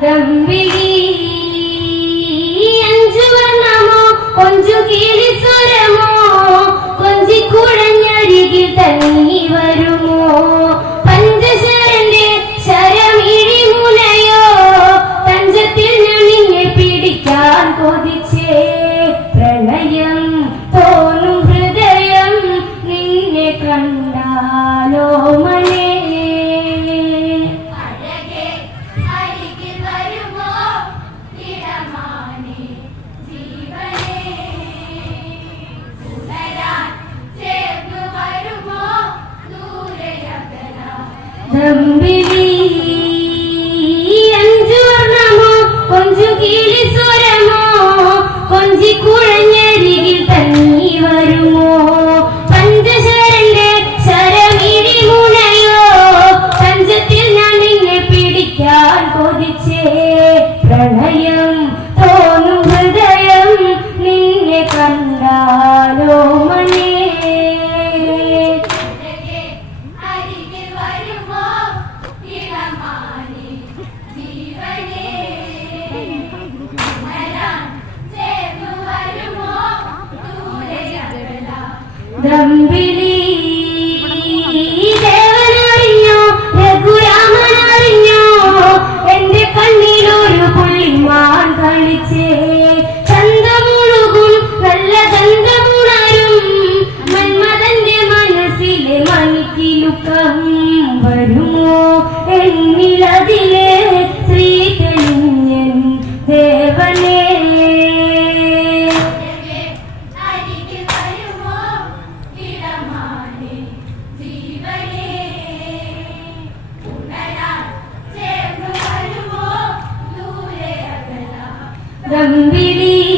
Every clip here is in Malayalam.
Yeah, we നമ്പിനി We. തമ്പിളീ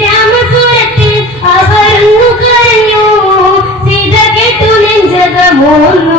രാമസുരത്തിൽ അവർ കരഞ്ഞു സീത കെട്ടു നെഞ്ചകമോന്നു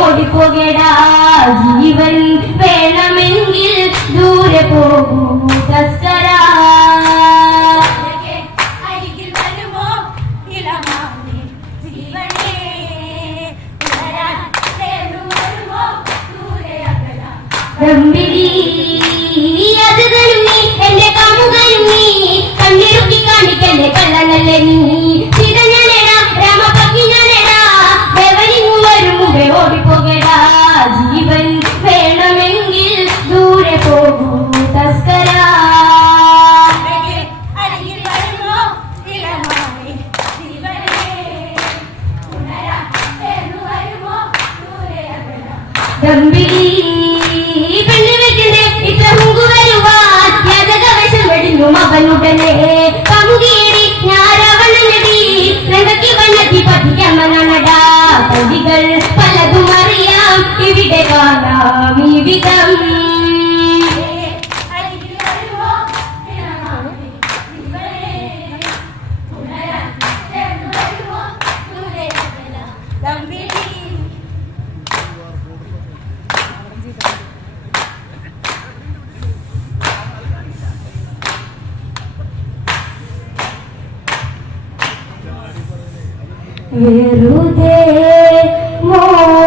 ഓടിപ്പോകടാ ജീവൻ വേണമെങ്കിൽ ദൂരെ പോകൂ തസ്കര ഗംഭീരി ಕಲ್ಲಲಲ್ಲಿ അവനുടനെ പങ്കുകേടി ഞാരവണനടി രംഗയ്ക്ക് വന്നെത്തി പതിക്കമനടടാ പതികൾ പലതും അറിയാം. ഇവിടെ കാണാം ഈ വിധം. Yerude Mo.